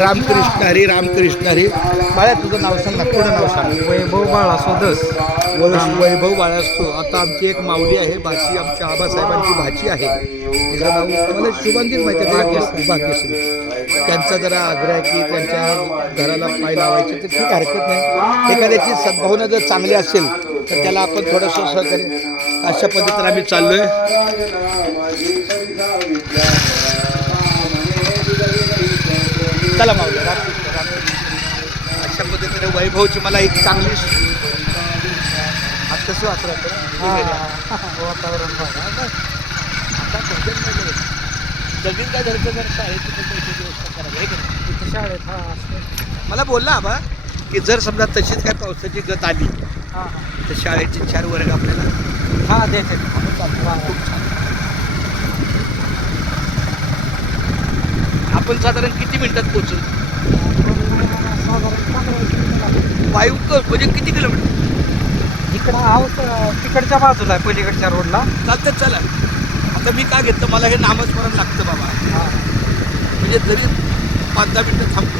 रामकृष्ण हरी रामकृष्ण हरी. बाळा तुझं नाव सांग ना, पूर्ण नाव सांग. वैभव बाळासो दस. वैभव बाळासो. आता आमची एक माऊली आहे, भाची, आमच्या आबासाहेबांची भाची आहे. तिचं नाव मला शुभांगीच माहिती आहे, भाग्यश्री. त्यांचा जरा आग्रह आहे की त्यांच्या घराला पाय लावायचे, तर ठीक हरकत नाही. एखाद्याची सद्भावना जर चांगली असेल तर त्याला आपण थोडंसं सहकार्य, अशा पद्धतीने आम्ही चाललोय. चला माऊली, अशा पद्धतीने वैभवची मला एक चांगली आज कसं वाटतं वातावरण जमीन काय धरतं जर शाळेची पण पैशाची व्यवस्था करावी आहे का नाही? इथं शाळेत मला बोलला आबा की जर समजा तशीच काय पावसाची गत आली हां तर शाळेचे 4 वर्ग आपल्याला हां द्यायचे. खूप छान. आपण साधारण किती मिनिटात पोहोचू? वायू म्हणजे किती किलोमीटर? इकडं आहोत तिकडच्या बाजूला आहे, पलीकडच्या रोडला. चालतं. चला आता मी काय घेतलं, मला हे नामस्मरण लागतं बाबा. म्हणजे जरी 5-10 मिनिटं थांबतो